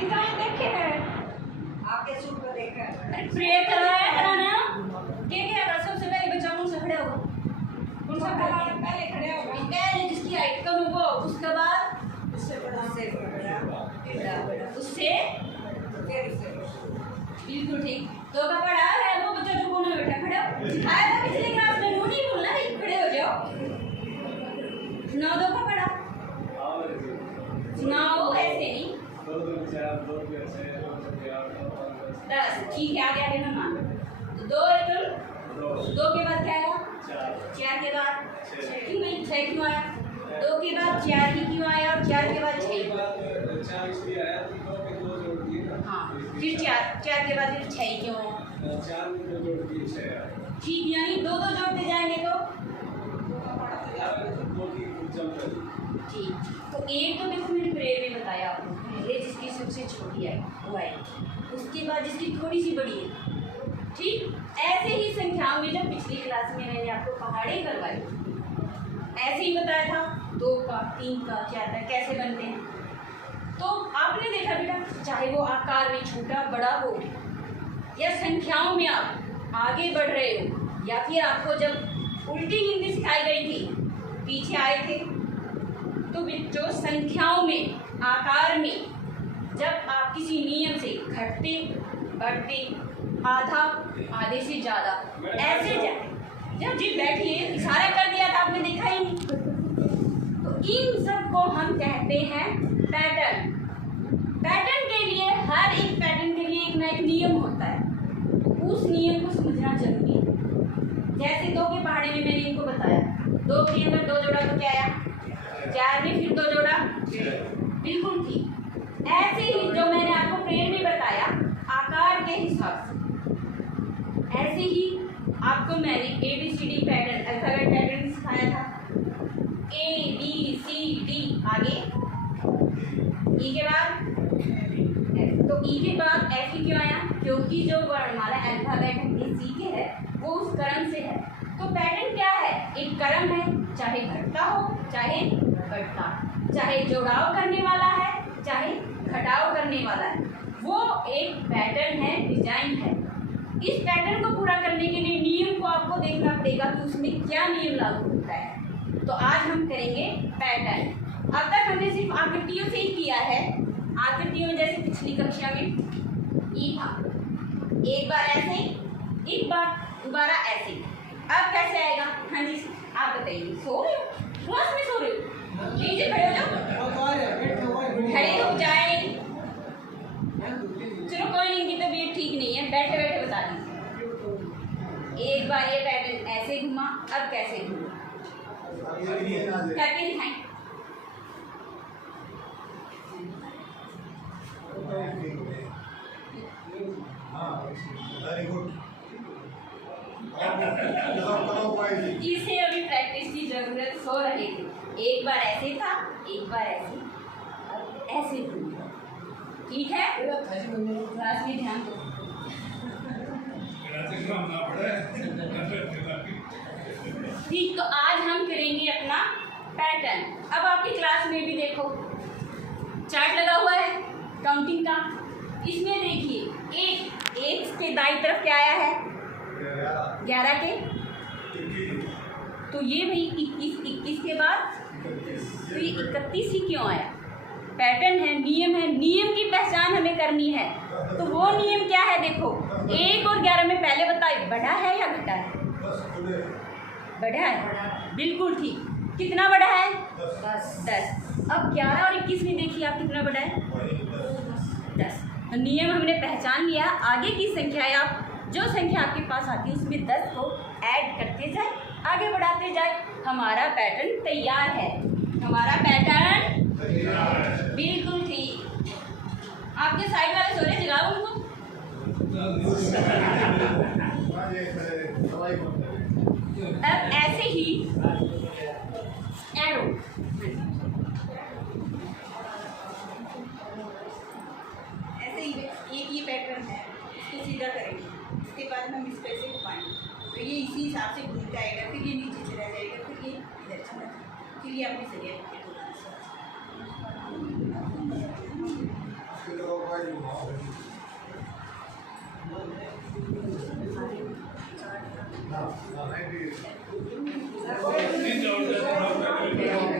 Design देखे हैं आपके सूट को देखा है। प्रे कराया कराना क्या क्या कर सबसे पहले बच्चा कौन सा खड़ा होगा कौन सा पहले खड़े हो पहले जिसकी हाइट कम हो उसके बाद उससे बड़ा उससे फिर उससे बिल्कुल ठीक तो का पढ़ा है वो बच्चा जो कोने में बैठा खड़ा हो सिखाया था पिछले क्लास में नहीं बोलना है खड़े हो जाओ सुनाओ दो का पढ़ा सुनाओ ऐसे नहीं 10 ठीक है आगे आगे ना मान दो एकम दो के बाद क्या आया चार के बाद क्यों नहीं 6 क्यों आया दो के बाद 4 ही क्यों आया और 4 के बाद 6 हाँ फिर 4 के बाद फिर 6 क्यों ठीक यानी दो दो जोड़ते जाएंगे तो ठीक तो एक तो देखो मैंने प्रेयर में बताया आपको पहले जिसकी सबसे छोटी है वो आएगी उसके बाद जिसकी थोड़ी सी बड़ी है ठीक ऐसे ही संख्याओं में जब पिछली क्लास में मैंने आपको पहाड़े करवाई ऐसे ही बताया था 2 का 3 का 4 का कैसे बनते हैं तो आपने देखा बेटा चाहे वो आकार में छोटा बड़ा हो या संख्याओं में आप आगे बढ़ रहे हो या फिर आपको जब उल्टी हिंदी सिखाई गई थी पीछे आए थे तो जो संख्याओं में आकार में जब आप किसी नियम से घटते बढ़ते आधा आधे से ज़्यादा ऐसे जब जी बैठिए इशारा कर दिया था आपने देखा ही नहीं तो इन सब को हम कहते हैं पैटर्न पैटर्न के लिए हर एक पैटर्न के लिए एक ना एक नियम होता है उस नियम को समझना जरूरी है जैसे 2 के पहाड़े में मैंने इनको बताया 2 के अंदर 2 जोड़ा तो क्या आया 4 में फिर 2 जोड़ा बिल्कुल ठीक ऐसे ही जो मैंने आपको प्रेयर में बताया आकार के हिसाब से ऐसे ही आपको मैंने ABCD पैटर्न अल्फाबेट पैटर्न सिखाया था ABCD आगे ई के बाद तो ई के बाद F ही क्यों आया क्योंकि जो वर्णमाला अल्फाबेट है सी के है वो उस क्रम से है तो पैटर्न क्या है एक क्रम है चाहे घटता हो चाहे बढ़ता चाहे जोड़ाव करने वाला है चाहे घटाव करने वाला है वो एक पैटर्न है डिजाइन है इस पैटर्न को पूरा करने के लिए नियम को आपको देखना पड़ेगा कि उसमें क्या नियम लागू होता है तो आज हम करेंगे पैटर्न अब तक हमने सिर्फ आकृतियों से ही किया है आकृतियों में जैसे पिछली कक्षा में ई था एक बार ऐसे एक बार दोबारा ऐसे अब कैसे आएगा हाँ जी आप बताइए सो रहे हो क्लास में सो रहे हो नीचे खड़े हो जाओ खड़े हो जाए चलो कोई नहीं की तबीयत ठीक नहीं है बैठे बैठे बता दीजिए एक बार ये पैटर्न ऐसे घुमा अब कैसे घुमा करके दिखाएं इसे अभी प्रैक्टिस की जरूरत हो रही थी एक बार ऐसे था एक बार ऐसे ऐसे ठीक है क्लास में ध्यान दो ठीक तो आज हम करेंगे अपना पैटर्न अब आपकी क्लास में भी देखो चार्ट लगा हुआ है काउंटिंग का इसमें देखिए एक के दाईं तरफ क्या आया है 11 के तो ये भाई 21 के बाद तो ये 31 ही क्यों आया पैटर्न है नियम की पहचान हमें करनी है तो वो नियम क्या है देखो 1 और 11 में पहले बताइए बड़ा है या घटा है बड़ा है बिल्कुल ठीक कितना बड़ा है 10 अब 11 और 21 में देखिए आप कितना बड़ा है 10 तो नियम हमने पहचान लिया आगे की संख्याएं आप जो संख्या आपके पास आती है उसमें 10 को ऐड करते जाए आगे बढ़ाते जाए हमारा पैटर्न तैयार है हमारा पैटर्न बिल्कुल ठीक आपके साइड वाले सो रहे जगाओ उनको अब ऐसे ही एरो ऐसे ही एक ये पैटर्न है इसको सीधा करेंगे इसके बाद हम इस पैसे को पाएंगे तो ये इसी हिसाब से घूम जाएगा फिर ये नीचे चला जाएगा फिर ये इधर चला जाएगा फिर ये अपनी जगह हाँ,